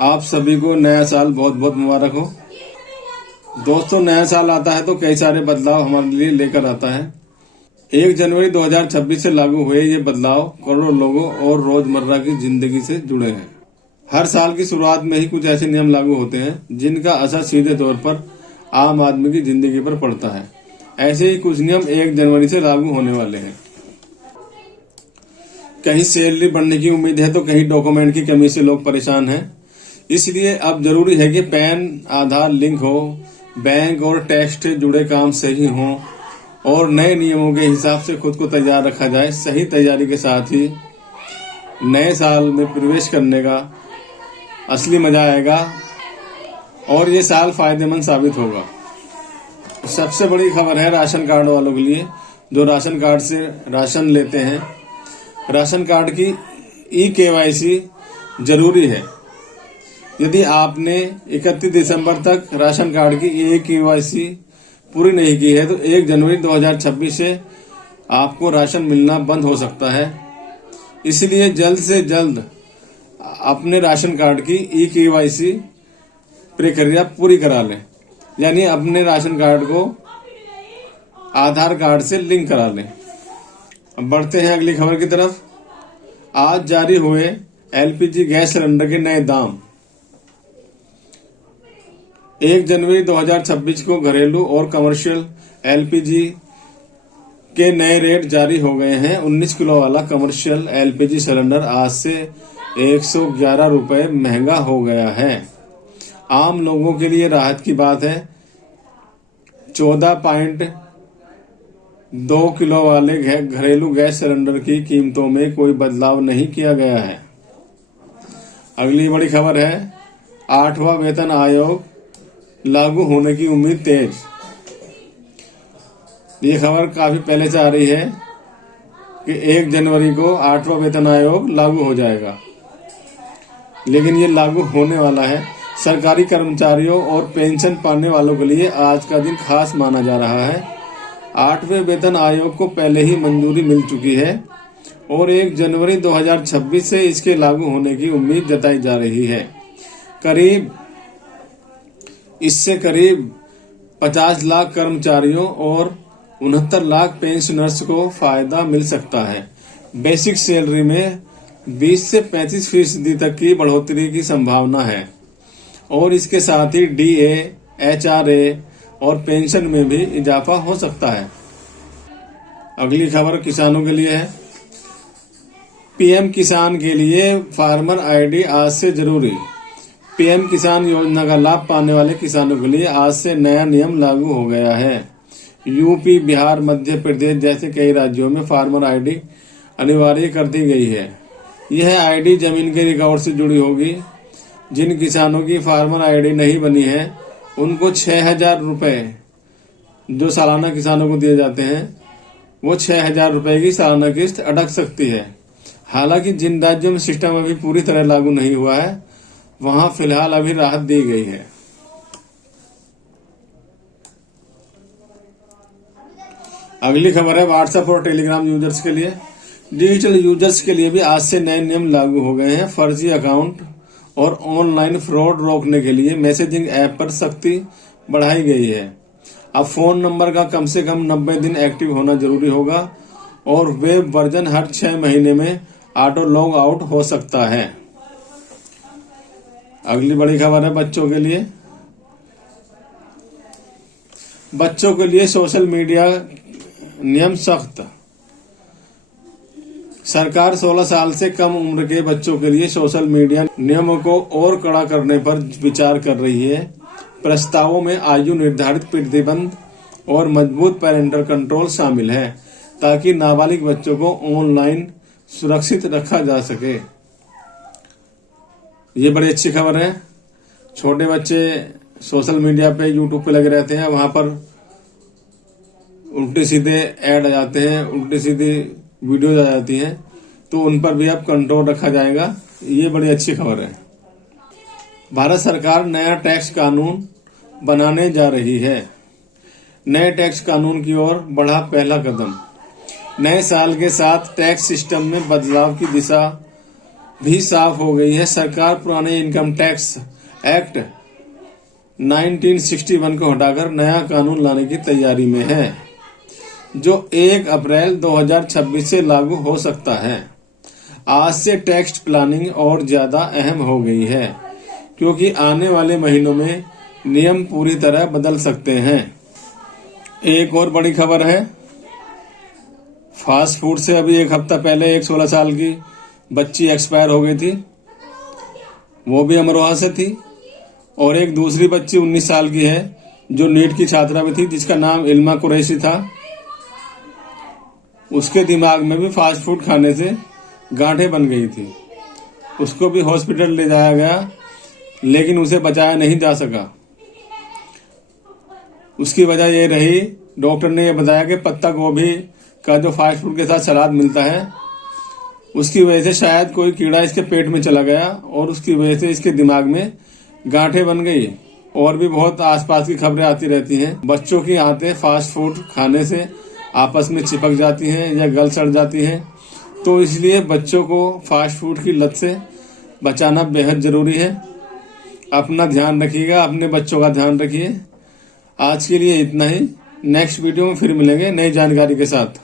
आप सभी को नया साल बहुत बहुत मुबारक हो। दोस्तों, नया साल आता है तो कई सारे बदलाव हमारे लिए लेकर आता है। 1 जनवरी 2026 से लागू हुए ये बदलाव करोड़ों लोगों और रोजमर्रा की जिंदगी से जुड़े हैं। हर साल की शुरुआत में ही कुछ ऐसे नियम लागू होते हैं जिनका असर सीधे तौर पर आम आदमी की जिंदगी पर पड़ता है। ऐसे ही कुछ नियम 1 जनवरी से लागू होने वाले हैं। कहीं सैलरी बढ़ने की उम्मीद है तो कहीं डॉक्यूमेंट की कमी से लोग परेशान हैं। इसलिए अब जरूरी है कि पैन आधार लिंक हो, बैंक और टैक्स से जुड़े काम सही हों और नए नियमों के हिसाब से खुद को तैयार रखा जाए। सही तैयारी के साथ ही नए साल में प्रवेश करने का असली मजा आएगा और ये साल फायदेमंद साबित होगा। सबसे बड़ी खबर है राशन कार्ड वालों के लिए, जो राशन कार्ड से राशन लेते हैं। राशन कार्ड की ई-KYC जरूरी है। यदि आपने 31 दिसंबर तक राशन कार्ड की ई-KYC पूरी नहीं की है तो 1 जनवरी 2026 से आपको राशन मिलना बंद हो सकता है। इसलिए जल्द से जल्द अपने राशन कार्ड की ई-KYC प्रक्रिया पूरी करा लें, यानी अपने राशन कार्ड को आधार कार्ड से लिंक करा लें। अब बढ़ते हैं अगली खबर की तरफ। आज जारी हुए LPG गैस सिलेंडर के नए दाम। 1 जनवरी 2026 को घरेलू और कमर्शियल LPG के नए रेट जारी हो गए हैं। 19 किलो वाला कमर्शियल LPG सिलेंडर आज से 111 रुपए महंगा हो गया है। आम लोगों के लिए राहत की बात है। 14.2 किलो वाले घरेलू गैस सिलेंडर की कीमतों में कोई बदलाव नहीं किया गया है। अगली बड़ी खबर है 8वां वेतन आयोग लागू होने की उम्मीद तेज। ये खबर काफी पहले से आ रही है कि 1 जनवरी को 8वां वेतन आयोग लागू हो जाएगा, लेकिन ये लागू होने वाला है। सरकारी कर्मचारियों और पेंशन पाने वालों के लिए आज का दिन खास माना जा रहा है। 8वें वेतन आयोग को पहले ही मंजूरी मिल चुकी है और 1 जनवरी 2026 से इसके लागू होने की उम्मीद जताई जा रही है। इससे करीब 50 लाख कर्मचारियों और 69 लाख पेंशनर्स को फायदा मिल सकता है। बेसिक सैलरी में 20 से 35% तक की बढ़ोतरी की संभावना है और इसके साथ ही DA, HRA और पेंशन में भी इजाफा हो सकता है। अगली खबर किसानों के लिए है। PM किसान के लिए फार्मर ID आज से जरूरी। PM किसान योजना का लाभ पाने वाले किसानों के लिए आज से नया नियम लागू हो गया है। यूपी, बिहार, मध्य प्रदेश जैसे कई राज्यों में फार्मर ID अनिवार्य कर दी गई है। यह ID जमीन के रिकॉर्ड से जुड़ी होगी। जिन किसानों की फार्मर ID नहीं बनी है उनको 6,000 रुपए जो सालाना किसानों को दिए जाते हैं, वो 6,000 रुपए की सालाना किस्त अटक सकती है। हालांकि जिन राज्यों में सिस्टम अभी पूरी तरह लागू नहीं हुआ है वहां फिलहाल अभी राहत दी गई है। अगली खबर है व्हाट्सएप और टेलीग्राम यूजर्स के लिए। डिजिटल यूजर्स के लिए भी आज से नए नियम लागू हो गए हैं। फर्जी अकाउंट और ऑनलाइन फ्रॉड रोकने के लिए मैसेजिंग ऐप पर सख्ती बढ़ाई गई है। अब फोन नंबर का कम से कम 90 दिन एक्टिव होना जरूरी होगा और वेब वर्जन हर 6 महीने में ऑटो लॉग आउट हो सकता है। अगली बड़ी खबर है बच्चों के लिए। बच्चों के लिए सोशल मीडिया नियम सख्त। सरकार 16 साल से कम उम्र के बच्चों के लिए सोशल मीडिया नियमों को और कड़ा करने पर विचार कर रही है। प्रस्तावों में आयु निर्धारित प्रतिबंध और मजबूत पेरेंटल कंट्रोल शामिल है ताकि नाबालिग बच्चों को ऑनलाइन सुरक्षित रखा जा सके। ये बड़ी अच्छी खबर है। छोटे बच्चे सोशल मीडिया पे, यूट्यूब पे लगे रहते हैं, वहां पर उल्टे सीधे ऐड आ जाते हैं, उल्टी सीधी वीडियोज आ जाती हैं, तो उन पर भी अब कंट्रोल रखा जाएगा। ये बड़ी अच्छी खबर है। भारत सरकार नया टैक्स कानून बनाने जा रही है। नए टैक्स कानून की ओर बढ़ा पहला कदम। नए साल के साथ टैक्स सिस्टम में बदलाव की दिशा भी साफ हो गई है। सरकार पुराने इनकम टैक्स एक्ट 1961 को हटाकर नया कानून लाने की तैयारी में है, जो 1 अप्रैल 2026 से लागू हो सकता है। आज से टैक्स प्लानिंग और ज्यादा अहम हो गई है, क्योंकि आने वाले महीनों में नियम पूरी तरह बदल सकते हैं। एक और बड़ी खबर है, फास्ट फूड से अभी 1 हफ्ता पहले एक 16 साल की बच्ची एक्सपायर हो गई थी, वो भी अमरोहा से थी। और एक दूसरी बच्ची 19 साल की है, जो नीट की छात्रा भी थी, जिसका नाम इल्मा कुरैशी था। उसके दिमाग में भी फास्ट फूड खाने से गांठें बन गई थी। उसको भी हॉस्पिटल ले जाया गया, लेकिन उसे बचाया नहीं जा सका। उसकी वजह ये रही, डॉक्टर ने ये बताया कि पत्ता गोभी का जो फास्ट फूड के साथ सलाद मिलता है, उसकी वजह से शायद कोई कीड़ा इसके पेट में चला गया और उसकी वजह से इसके दिमाग में गांठें बन गई। और भी बहुत आसपास की खबरें आती रहती हैं। बच्चों की आंतें फास्ट फूड खाने से आपस में चिपक जाती हैं या गल सड़ जाती हैं, तो इसलिए बच्चों को फास्ट फूड की लत से बचाना बेहद जरूरी है। अपना ध्यान रखिएगा, अपने बच्चों का ध्यान रखिए। आज के लिए इतना ही। नेक्स्ट वीडियो में फिर मिलेंगे नई जानकारी के साथ।